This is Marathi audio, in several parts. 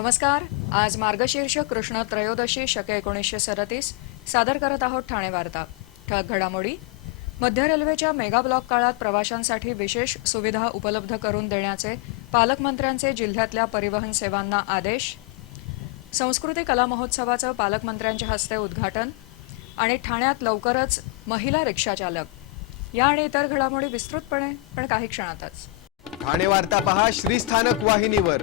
नमस्कार. आज मार्गशीर्ष कृष्ण त्रयोदशी शके एकोणीसशे सदतीस सादर करत आहोत ठाणे वार्ता. ठळक घडामोडी. मध्य रेल्वेच्या मेगा ब्लॉक काळात प्रवाशांसाठी विशेष सुविधा उपलब्ध करून देण्याचे पालकमंत्र्यांचे जिल्ह्यातल्या परिवहन सेवांना आदेश. संस्कृती कला महोत्सवाचं पालकमंत्र्यांच्या हस्ते उद्घाटन आणि ठाण्यात लवकरच महिला रिक्षाचालक या आणि इतर घडामोडी विस्तृतपणे पण काही क्षणातच. ठाणे वार्ता पहा श्रीस्थानक वाहिनीवर.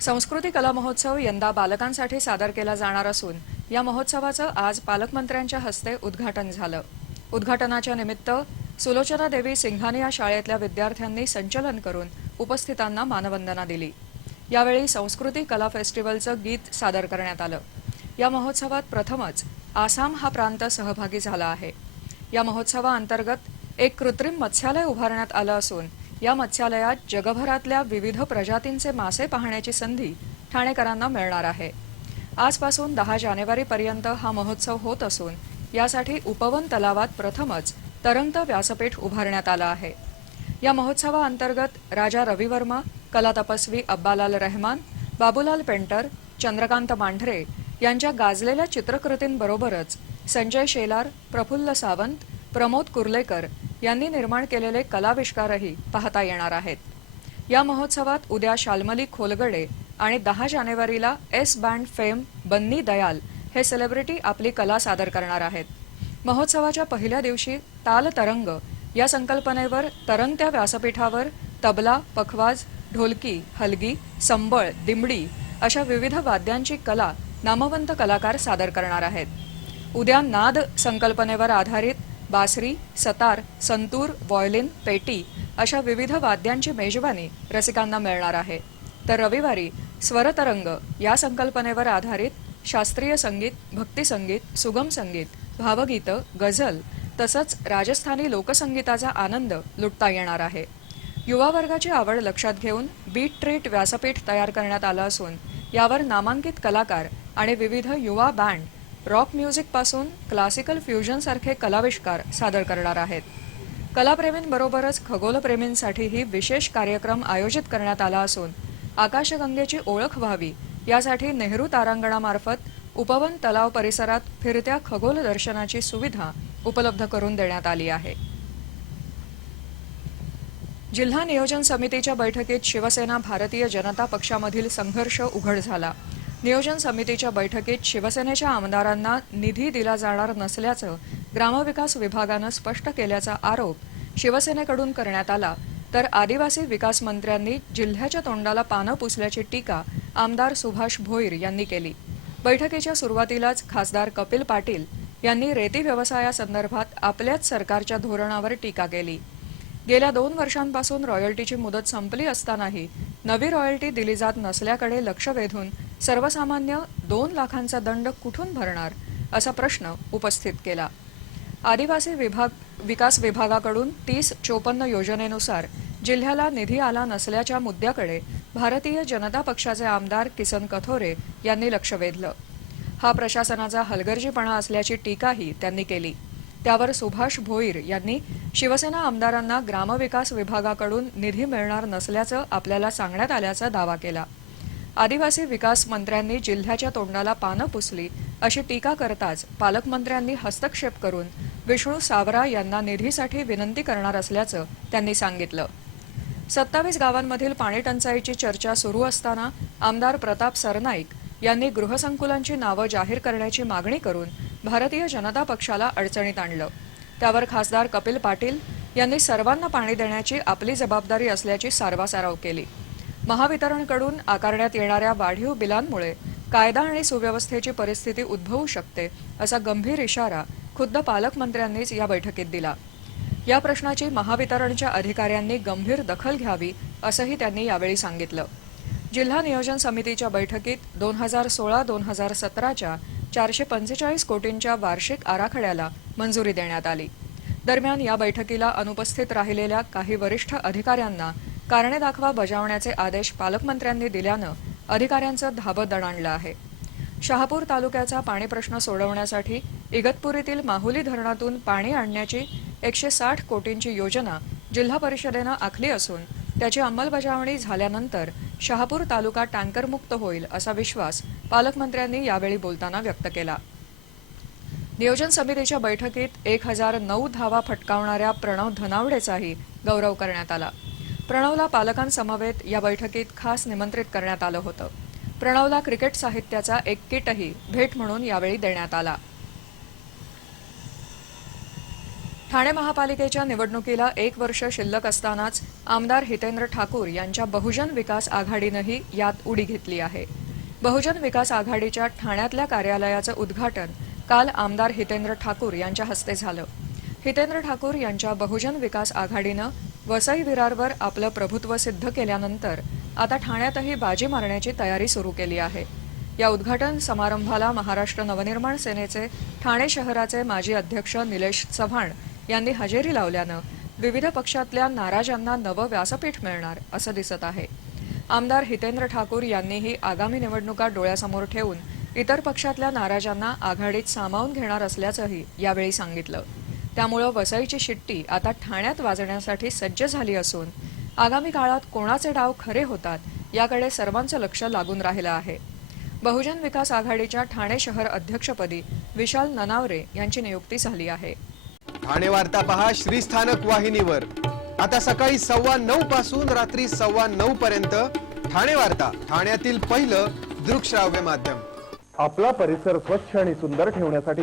संस्कृती कला महोत्सव यंदा बालकांसाठी सादर केला जाणार असून या महोत्सवाचं आज पालकमंत्र्यांच्या हस्ते उद्घाटन झालं. उद्घाटनाच्या निमित्त सुलोचना देवी सिंघानिया शाळेतल्या विद्यार्थ्यांनी संचलन करून उपस्थितांना मानवंदना दिली. यावेळी संस्कृती कला फेस्टिवलचं गीत सादर करण्यात आलं. या महोत्सवात प्रथमच आसाम हा प्रांत सहभागी झाला आहे. या महोत्सवाअंतर्गत एक कृत्रिम मत्स्यालय उभारण्यात आलं असून या मत्स्यालयात जगभरातल्या विविध प्रजातींचे मासे पाहण्याची संधी ठाणेकरांना मिळणार आहे. आजपासून दहा जानेवारीपर्यंत हा महोत्सव होत असून यासाठी उपवन तलावात प्रथमच तरंगत व्यासपीठ उभारण्यात आलं आहे. या महोत्सवाअंतर्गत राजा रविवर्मा कला तपस्वी अब्बालाल रहमान बाबूलाल पेंटर चंद्रकांत मांढरे यांच्या गाजलेल्या चित्रकृतींबरोबरच संजय शेलार प्रफुल्ल सावंत प्रमोद कुर्लेकर यांनी निर्माण केलेले कलाविष्कारही पाहता येणार आहेत. या महोत्सवात उद्या शाल्मली खोलगडे आणि दहा जानेवारीला S band fame Bunny Dayal हे सेलिब्रिटी आपली कला सादर करणार आहेत. महोत्सवाच्या पहिल्या दिवशी ताल तरंग या संकल्पनेवर तरंगत्या व्यासपीठावर तबला पखवाज ढोलकी हलगी संबळ दिमडी अशा विविध वाद्यांची कला नामवंत कलाकार सादर करणार आहेत. उद्या नाद संकल्पनेवर आधारित बासरी सतार संतूर व्हायोलिन पेटी अशा विविध वाद्यांची मेजवानी रसिकांना मिळणार आहे. तर रविवारी स्वरतरंग या संकल्पनेवर आधारित शास्त्रीय संगीत भक्तिसंगीत सुगम संगीत भावगीतं गझल तसंच राजस्थानी लोकसंगीताचा आनंद लुटता येणार आहे. युवा वर्गाची आवड लक्षात घेऊन बीट ट्रीट व्यासपीठ तयार करण्यात आलं असून यावर नामांकित कलाकार आणि विविध युवा बँड रॉक म्युझिकपासून क्लासिकल फ्युजनसारखे कलाविष्कार सादर करणार आहेत. कलाप्रेमींबरोबरच खगोलप्रेमींसाठीही विशेष कार्यक्रम आयोजित करण्यात आला असून आकाशगंगेची ओळख व्हावी यासाठी नेहरू तारांगणामार्फत उपवन तलाव परिसरात फिरत्या खगोल दर्शनाची सुविधा उपलब्ध करून देण्यात आली आहे. जिल्हा नियोजन समितीच्या बैठकीत शिवसेना भारतीय जनता पक्षामधील संघर्ष उघड झाला. नियोजन समितीच्या बैठकीत शिवसेनेच्या आमदारांना निधी दिला जाणार नसल्याचं ग्रामविकास विभागानं स्पष्ट केल्याचा आरोप शिवसेनेकडून करण्यात आला. तर आदिवासी विकास मंत्र्यांनी जिल्ह्याच्या तोंडाला पानं पुसल्याची टीका आमदार सुभाष भोईर यांनी केली. बैठकीच्या सुरुवातीलाच खासदार कपिल पाटील यांनी रेती व्यवसायासंदर्भात आपल्याच सरकारच्या धोरणावर टीका केली. गेल्या दोन वर्षांपासून रॉयल्टीची मुदत संपली असतानाही नवी रॉयल्टी दिली जात नसल्याकडे लक्ष वेधून सर्वसामान्य दोन लाखांचा दंड कुठून भरणार असा प्रश्न उपस्थित केला. आदिवासी विभाग विकास विभागाकडून तीस चोपन्न योजनेनुसार जिल्ह्याला निधी आला नसल्याच्या मुद्द्याकडे भारतीय जनता पक्षाचे आमदार किसन कथोरे यांनी लक्ष वेधलं. हा प्रशासनाचा हलगर्जीपणा असल्याची टीकाही त्यांनी केली. त्यावर सुभाष भोईर यांनी शिवसेना आमदारांना ग्रामविकास विभागाकडून निधी मिळणार नसल्याचं आपल्याला सांगण्यात आल्याचा दावा केला. आदिवासी विकास मंत्र्यांनी जिल्ह्याच्या तोंडाला पानं पुसली अशी टीका करताच पालकमंत्र्यांनी हस्तक्षेप करून विष्णू सावरा यांना निधीसाठी विनंती करणार असल्याचं त्यांनी सांगितलं. सत्तावीस गावांमधील पाणी टंचाईची चर्चा सुरू असताना आमदार प्रताप सरनाईक यांनी गृहसंकुलांची नावं जाहीर करण्याची मागणी करून भारतीय जनता पक्षाला अडचणीत आणलं. त्यावर खासदार कपिल पाटील यांनी सर्वांना पाणी देण्याची आपली जबाबदारी असल्याची सारवासाराव केली. महावितरणकडून आकारण्यात येणाऱ्या वाढीव बिलांमुळे कायदा आणि सुव्यवस्थेची परिस्थिती उद्भवू शकते असा गंभीर इशारा खुद्द पालकमंत्र्यांनीच या बैठकीत दिला. या प्रश्नाची महावितरणच्या अधिकाऱ्यांनी गंभीर दखल घ्यावी असंही त्यांनी यावेळी सांगितलं. जिल्हा नियोजन समितीच्या बैठकीत दोन हजार सोळा दोन हजार सतराच्या चारशे पंचेचाळीस कोटींच्या वार्षिक आराखड्याला मंजुरी देण्यात आली. दरम्यान या बैठकीला अनुपस्थित राहिलेल्या काही वरिष्ठ अधिकाऱ्यांना कारणे दाखवा बजावण्याचे आदेश पालकमंत्र्यांनी दिल्यानं अधिकाऱ्यांचं धाबं दणाणलं आहे. शहापूर तालुक्याचा पाणी प्रश्न सोडवण्यासाठी इगतपुरीतील माहुली धरणातून पाणी आणण्याची एकशे साठ कोटींची योजना जिल्हा परिषदेनं आखली असून त्याची अंमलबजावणी झाल्यानंतर शहापूर तालुका टँकरमुक्त होईल असा विश्वास पालकमंत्र्यांनी यावेळी बोलताना व्यक्त केला. नियोजन समितीच्या बैठकीत एक हजार नऊ धावा फटकावणाऱ्या प्रणव धनावडेचाही गौरव करण्यात आला. प्रणवला पालकांसमवेत या बैठकीत खास निमंत्रित करण्यात आलं होतं. प्रणवला क्रिकेट साहित्याचा एक किटही भेट म्हणून यावेळी देण्यात आला. ठाणे महापालिकेच्या निवडणुकीला एक वर्ष शिल्लक असतानाच आमदार हितेंद्र ठाकूर यांच्या बहुजन विकास आघाडीनंही यात उडी घेतली आहे. बहुजन विकास आघाडीच्या ठाण्यातल्या कार्यालयाचं उद्घाटन काल आमदार हितेंद्र ठाकूर यांच्या हस्ते झालं. हितेंद्र ठाकूर यांच्या बहुजन विकास आघाडीनं वसई विरारवर आपलं प्रभुत्व सिद्ध केल्यानंतर आता ठाण्यातही बाजी मारण्याची तयारी सुरू केली आहे. या उद्घाटन समारंभाला महाराष्ट्र नवनिर्माण सेनेचे ठाणे शहराचे माजी अध्यक्ष निलेश चव्हाण यांनी हजेरी लावल्यानं विविध पक्षातल्या नाराजांना नवं व्यासपीठ मिळणार असं दिसत आहे. आमदार हितेंद्र ठाकूर यांनीही आगामी निवडणुका डोळ्यासमोर ठेवून इतर पक्षातल्या नाराजांना आघाडीत सामावून घेणार असल्याचंही यावेळी सांगितलं. त्यामुळं वसईची शिट्टी आता ठाण्यात वाजण्यासाठी सज्ज झाली असून आगामी काळात कोणाचे डाव खरे होतात याकडे सर्वांचं लक्ष लागून राहिलं आहे. बहुजन विकास आघाडीच्या ठाणे शहर अध्यक्षपदी विशाल ननावरे यांची नियुक्ती झाली आहे. ठाणे वार्ता पहा श्रीस्थानक वाहिनीवर. आता सकाळी सव्वा नऊ पासून रात्री सव्वा नऊ पर्यंत ठाणे वार्ता ठाण्यातील पहिलं दृकश्राव्य माध्यम. आपला परिसर स्वच्छ आणि सुंदर ठेवण्यासाठी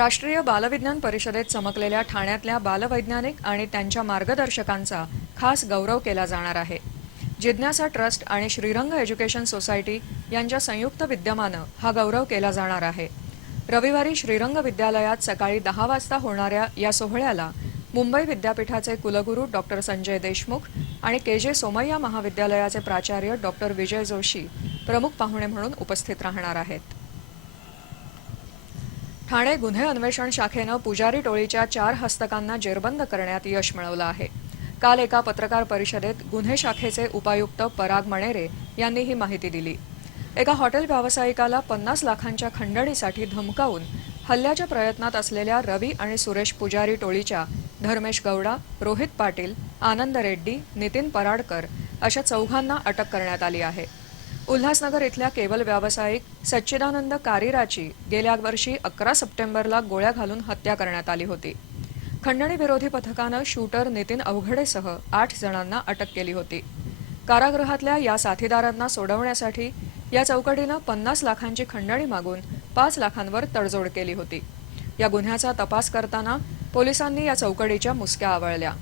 राष्ट्रीय बालविज्ञान परिषदेत चमकलेल्या ठाण्यातल्या बालवैज्ञानिक आणि त्यांच्या मार्गदर्शकांचा खास गौरव केला जाणार आहे. जिज्ञासा ट्रस्ट आणि श्रीरंग एज्युकेशन सोसायटी यांच्या संयुक्त विद्यमानं हा गौरव केला जाणार आहे. रविवारी श्रीरंग विद्यालयात सकाळी दहा वाजता होणाऱ्या या सोहळ्याला मुंबई विद्यापीठाचे कुलगुरू डॉक्टर संजय देशमुख आणि के जे सोमय्या महाविद्यालयाचे प्राचार्य डॉक्टर विजय जोशी प्रमुख पाहुणे म्हणून उपस्थित राहणार आहेत. ठाणे गुन्हे अन्वेषण शाखेनं पुजारी टोळीच्या चार हस्तकांना जेरबंद करण्यात यश मिळवलं आहे. काल एका पत्रकार परिषदेत गुन्हे शाखेचे उपायुक्त पराग मणेरे यांनी ही माहिती दिली. एका हॉटेल व्यावसायिकाला पन्नास लाखांच्या खंडणीसाठी धमकावून हल्ल्याच्या प्रयत्नात असलेल्या रवी आणि सुरेश पुजारी टोळीच्या धर्मेश गौडा रोहित पाटील आनंद रेड्डी नितीन पराडकर अशा चौघांना अटक करण्यात आली आहे. उल्हासनगर इथल्या केवल व्यावसायिक सच्चिदानंद कारिराची गेल्या वर्षी अकरा सप्टेंबरला गोळ्या घालून हत्या करण्यात आली होती. खंडणी विरोधी पथकानं शूटर नितीन अवघडेसह आठ जणांना अटक केली होती. कारागृहातल्या या साथीदारांना सोडवण्यासाठी या चौकटीनं पन्नास लाखांची खंडणी मागून पाच लाखांवर तडजोड केली होती. या गुन्ह्याचा तपास करताना पोलिसांनी या चौकडीच्या मुसक्या आवळल्या.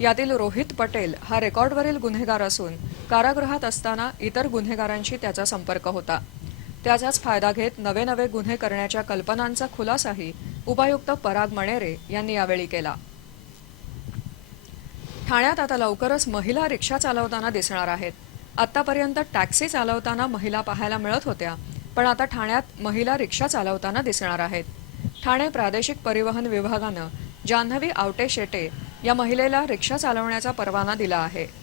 यातील रोहित पटेल हा रेकॉर्डवरील गुन्हेगार असून कारागृहात असताना इतर गुन्हेगारांशी त्याचा संपर्क होता. त्याचाच फायदा घेत नवे नवे गुन्हे करण्याच्या कल्पनांचा खुलासाही उपायुक्त पराग मणेरे यांनी यावेळी केला. ठाण्यात आता लवकरच महिला रिक्षा चालवताना दिसणार आहेत. आतापर्यंत टॅक्सी चालवताना महिला पाहायला मिळत होत्या पण आता ठाण्यात महिला रिक्षा चालवताना दिसणार आहेत. ठाणे प्रादेशिक परिवहन विभागानं जान्हवी आवटे शेटे या महिलेला रिक्षा चालवण्याचा परवाना दिला आहे.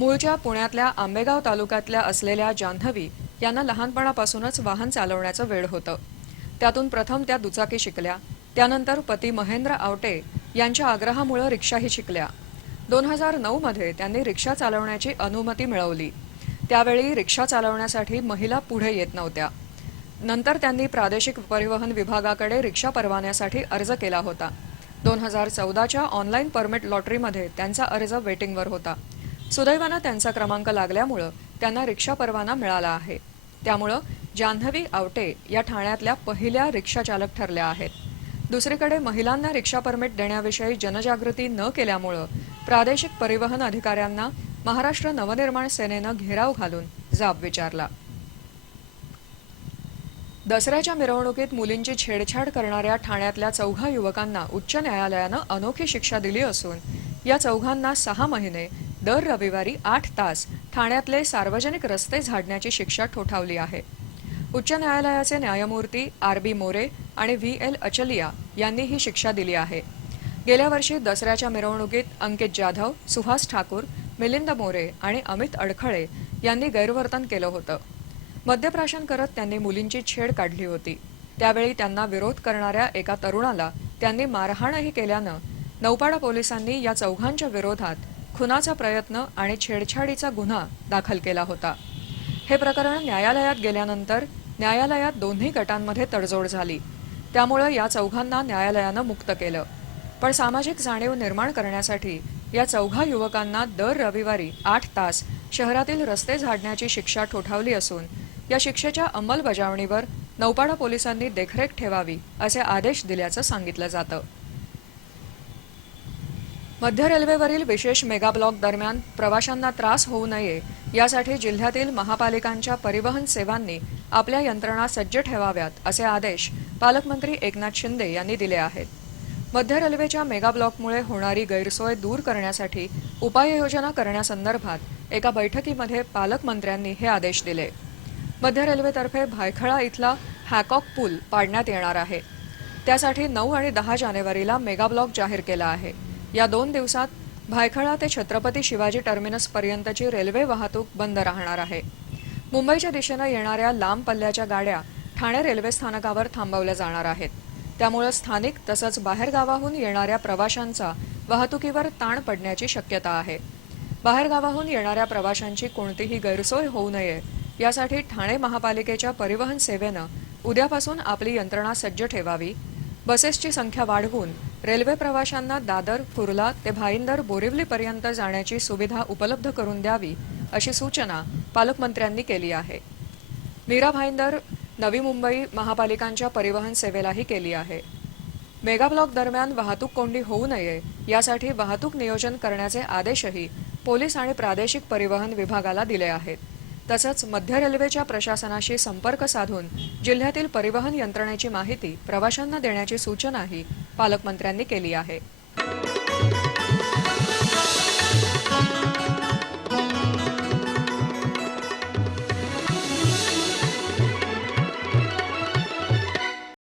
मूळच्या पुण्यातल्या आंबेगाव तालुक्यातल्या असलेल्या जान्हवी यांना लहानपणापासूनच वाहन चालवण्याचं वेळ होतं. त्यातून प्रथम त्या दुचाकी शिकल्या. त्यानंतर पती महेंद्र आवटे यांच्या आग्रहामुळे रिक्षाही शिकल्या. दोन हजार नऊमध्ये त्यांनी रिक्षा चालवण्याची अनुमती मिळवली. त्यावेळी रिक्षा चालवण्यासाठी महिला पुढे येत नव्हत्या. नंतर त्यांनी प्रादेशिक परिवहन विभागाकडे रिक्षा परवान्यासाठी अर्ज केला होता. दोन हजार चौदाच्या ऑनलाईन परमिट लॉटरीमध्ये त्यांचा अर्ज वेटिंगवर होता. सुदैवानं त्यांचा क्रमांक लागल्यामुळं त्यांना रिक्षा परवाना मिळाला आहे. त्यामुळं जान्हवी आवटे या ठाण्यातल्या पहिल्या रिक्षा चालक ठरल्या आहेत. दुसरीकडे महिलांना रिक्षा परमिट देण्याविषयी जनजागृती न केल्यामुळं प्रादेशिक परिवहन अधिकाऱ्यांना महाराष्ट्र नवनिर्माण सेनेनं घेराव घालून जाब विचारला. दसऱ्याच्या मिरवणुकीत मुलींची छेडछाड करणाऱ्या ठाण्यातल्या चौघा युवकांना उच्च न्यायालयानं अनोखी शिक्षा दिली असून या चौघांना सहा महिने दर रविवारी आठ तास ठाण्यातले सार्वजनिक रस्ते झाडण्याची शिक्षा ठोठावली आहे. उच्च न्यायालयाचे न्यायमूर्ती आर बी मोरे आणि व्ही एल अचलिया यांनी ही शिक्षा दिली आहे. गेल्या वर्षी दसऱ्याच्या मिरवणुकीत अंकित जाधव सुहास ठाकूर मिलिंद मोरे आणि अमित अडखळे यांनी गैरवर्तन केलं होतं. मद्यप्राशन करत त्यांनी मुलींची छेड काढली होती. त्यावेळी त्यांना विरोध करणाऱ्या एका तरुणाला त्यांनी मारहाणही केल्यानं नौपाडा पोलिसांनी या चौघांच्या विरोधात खुनाचा प्रयत्न आणि छेडछाडीचा गुन्हा दाखल केला होता. हे प्रकरण न्यायालयात गेल्यानंतर न्यायालयात दोन्ही गटांमध्ये तडजोड झाली. त्यामुळे या चौघांना न्यायालयानं मुक्त केलं. पण सामाजिक जाणीव निर्माण करण्यासाठी या चौघा युवकांना दर रविवारी आठ तास शहरातील रस्ते झाडण्याची शिक्षा ठोठावली असून या शिक्षेच्या अंमलबजावणीवर नौपाडा पोलिसांनी देखरेख ठेवावी असे आदेश दिल्याचं सांगितलं जातं. मध्य रेल्वेवरील विशेष मेगा ब्लॉक दरम्यान प्रवाशांना त्रास होऊ नये यासाठी जिल्ह्यातील महापालिकांच्या परिवहन सेवांनी आपल्या यंत्रणा सज्ज ठेवाव्यात असे आदेश पालकमंत्री एकनाथ शिंदे यांनी दिले आहेत. मध्य रेल्वेच्या मेगा ब्लॉकमुळे होणारी गैरसोय दूर करण्यासाठी उपाययोजना करण्यासंदर्भात एका बैठकीमध्ये पालकमंत्र्यांनी हे आदेश दिले. मध्य रेल्वेतर्फे भायखळा इथला हॅकॉक पूल पाडण्यात येणार आहे. त्यासाठी नऊ आणि दहा जानेवारीला मेगा ब्लॉक जाहीर केला आहे. या दोन दिवसात भायखळा ते छत्रपती शिवाजी टर्मिनस पर्यंतची रेल्वे वाहतूक बंद राहणार आहे. मुंबईच्या दिशेनं येणाऱ्या लांब पल्ल्याच्या गाड्या ठाणे रेल्वे स्थानकावर थांबवल्या जाणार आहेत. त्यामुळे स्थानिक तसंच बाहेरगावाहून येणाऱ्या प्रवाशांचा वाहतुकीवर ताण पडण्याची शक्यता आहे. बाहेरगावाहून येणाऱ्या प्रवाशांची कोणतीही गैरसोय होऊ नये यासाठी ठाणे महापालिकेच्या परिवहन सेवेनं उद्यापासून आपली यंत्रणा सज्ज ठेवावी. बसेसची संख्या वाढवून रेल्वे प्रवाशांना दादर कुर्ला ते भाईंदर बोरिवलीपर्यंत जाण्याची सुविधा उपलब्ध करून द्यावी अशी सूचना पालकमंत्र्यांनी केली आहे. मीरा भाईंदर नवी मुंबई महापालिकांच्या परिवहन सेवेलाही केली आहे. मेगाब्लॉक दरम्यान वाहतूक कोंडी होऊ नये यासाठी वाहतूक नियोजन करण्याचे आदेशही पोलीस आणि प्रादेशिक परिवहन विभागाला दिले आहेत. तसंच मध्य रेल्वेच्या प्रशासनाशी संपर्क साधून जिल्ह्यातील परिवहन यंत्रणेची माहिती प्रवाशांना देण्याची सूचनाही पालकमंत्र्यांनी केली आहे.